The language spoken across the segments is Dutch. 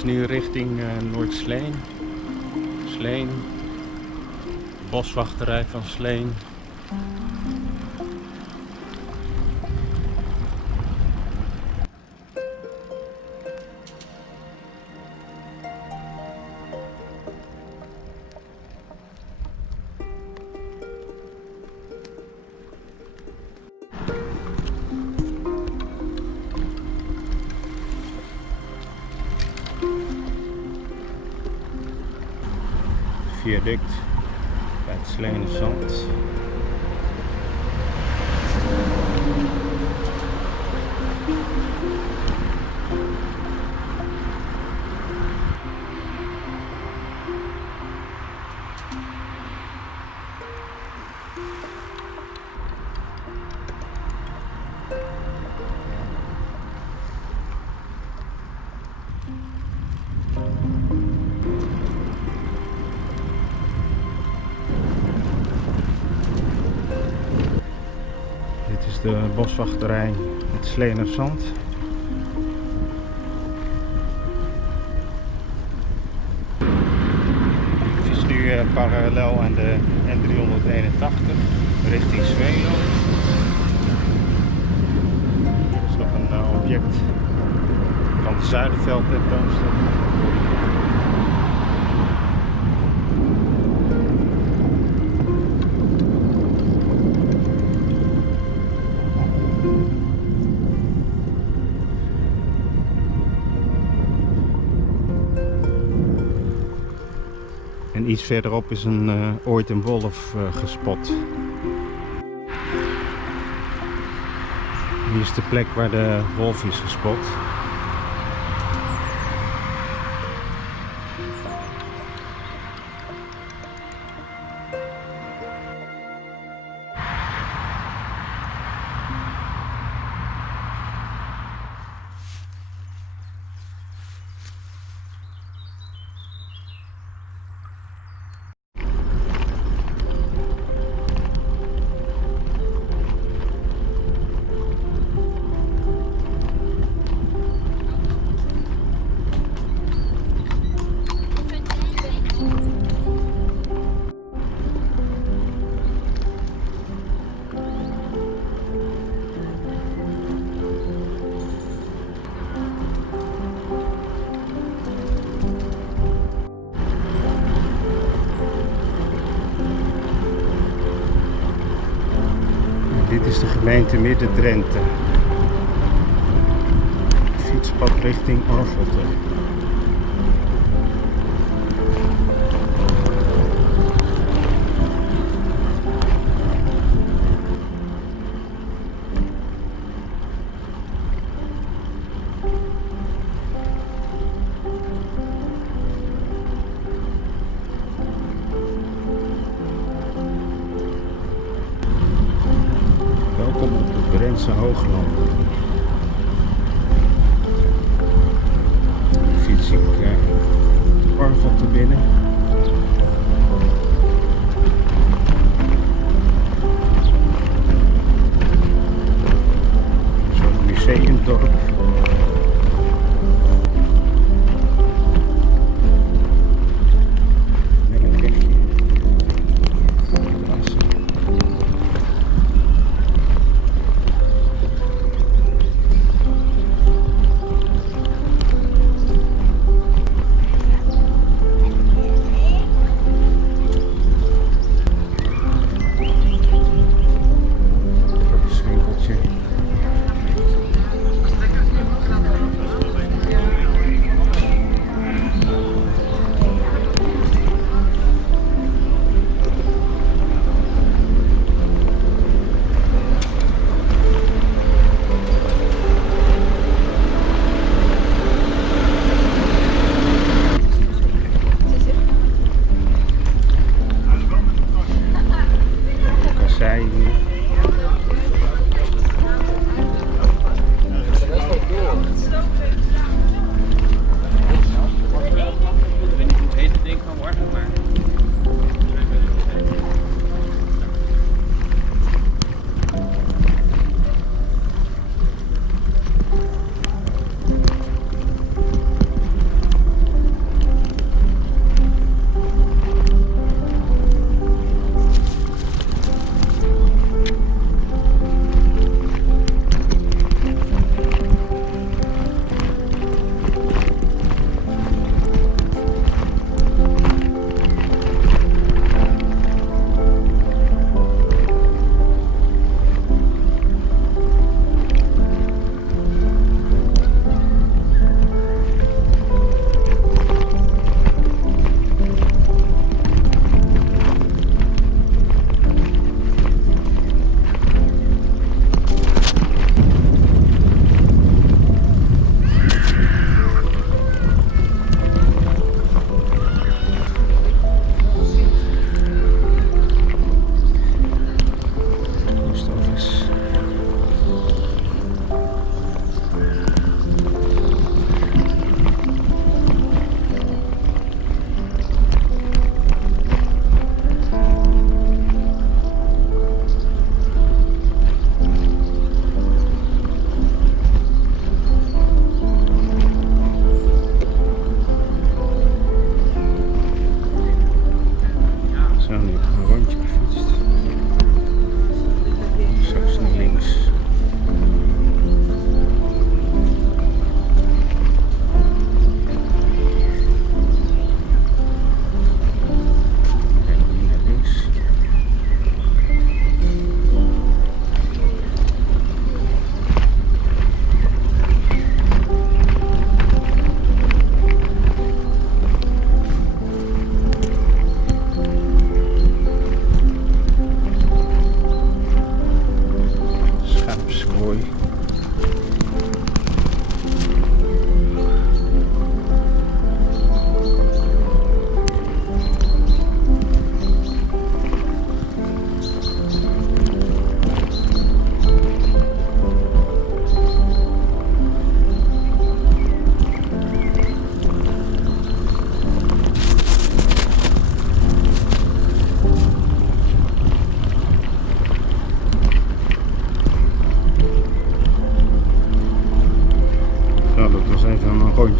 fiets nu richting Noord-Sleen. Sleen. Boswachterij van Sleen. Viaduct bij het Sleenerzand. De boswachterij het Sleenerzand. Ik fiets nu parallel aan de N381 richting Zwelo. Hier is nog een object van de Zuiderveld tentoonstelling. En iets verderop is ooit een wolf gespot. Hier is de plek waar de wolf is gespot. Dit is de gemeente Midden-Drenthe. Fietspad richting Arvelten. Welkom op de Drentse Hooglanden. Fiets ik Arvelten binnen. Zo'n museumdorp.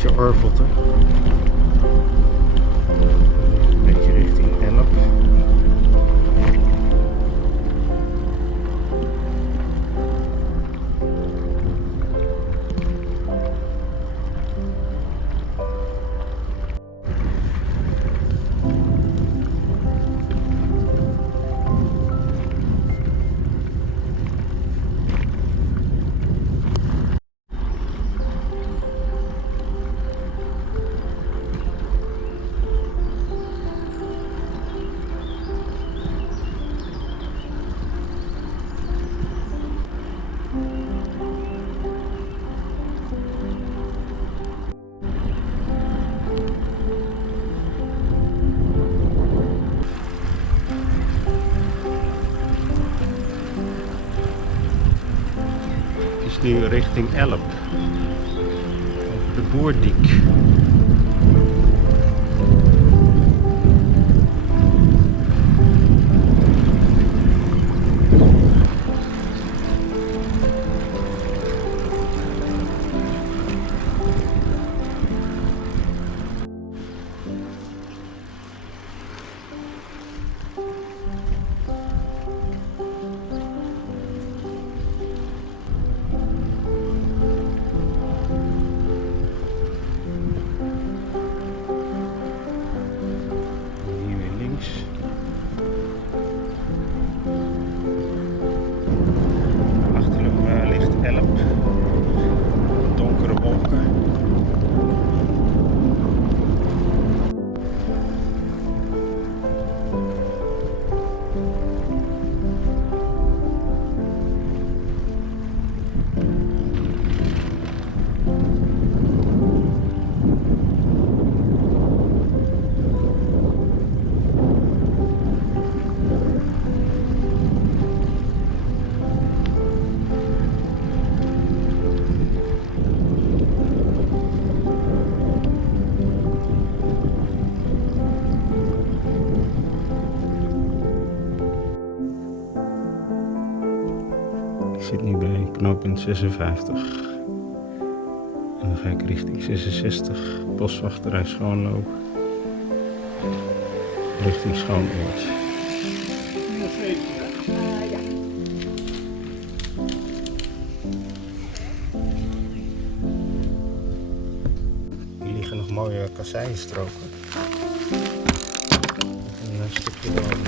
beetje Orvelte. Een beetje richting Elp. Nu richting Elp, over de Boerdiek. Achter hem ligt Elp. Donkere wolken. Ik zit nu bij knooppunt 56 en dan ga ik richting 66, boswachterij Schoonlo, richting Schoonoord. Hier liggen nog mooie kasseienstroken. Een stukje door.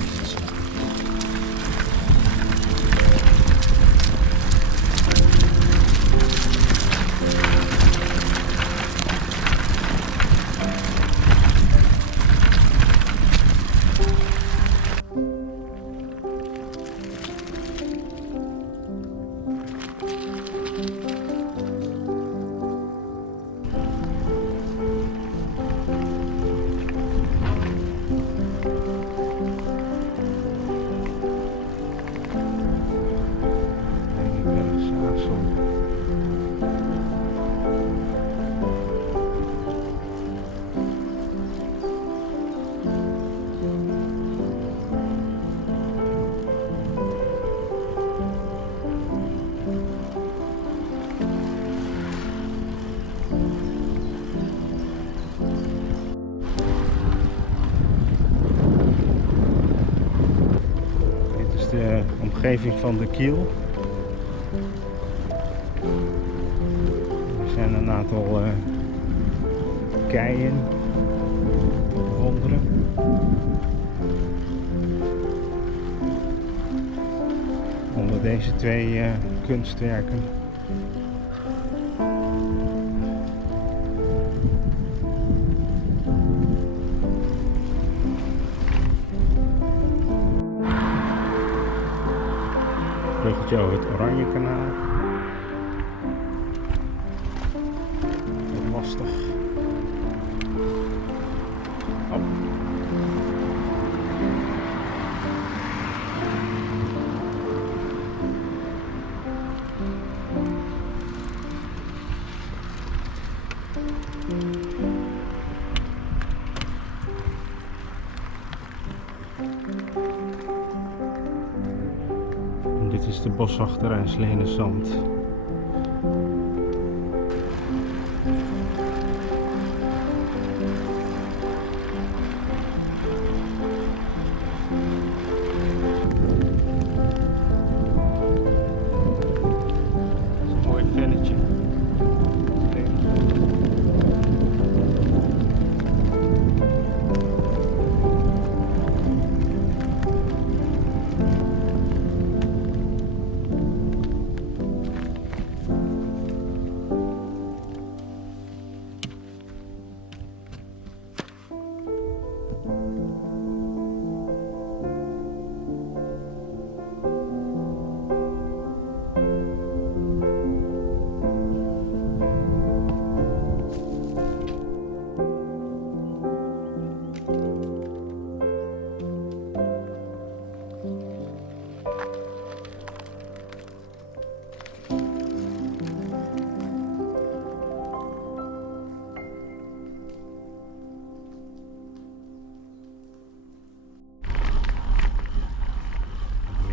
De omgeving van de Kiel. Er zijn een aantal keien te bewonderen. Onder deze twee kunstwerken. Bruggetje over het Oranjekanaal. Wat lastig. Hop. Dit is de boswachterij Slenenzand.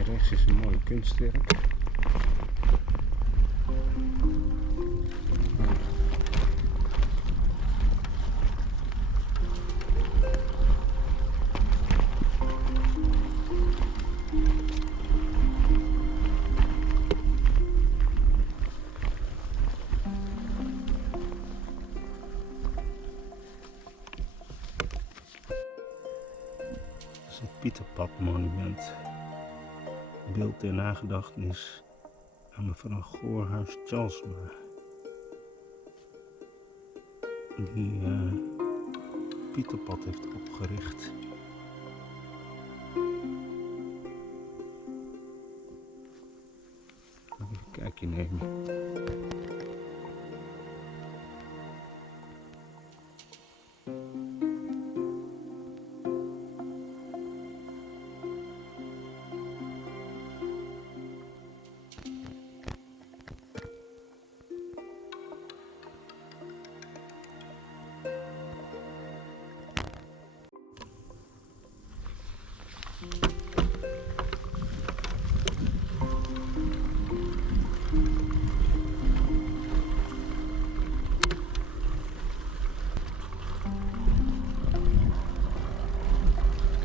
Hier rechts is een mooi kunstwerk. Het Pieterpad monument. Beeld ter nagedachtenis aan mevrouw Goorhuis Tjalsma. Die Pieterpad heeft opgericht. Even een kijkje nemen.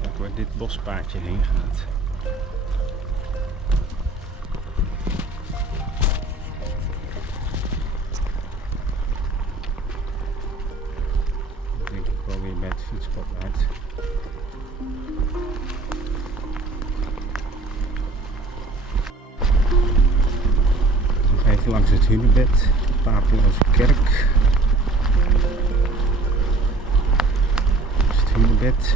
Kijk waar dit bospaadje heen gaat. Ik denk ik wel weer bij het fietspad uit. Nog even langs het Hunebed, de Papeloze kerk. Dat is het Hunebed.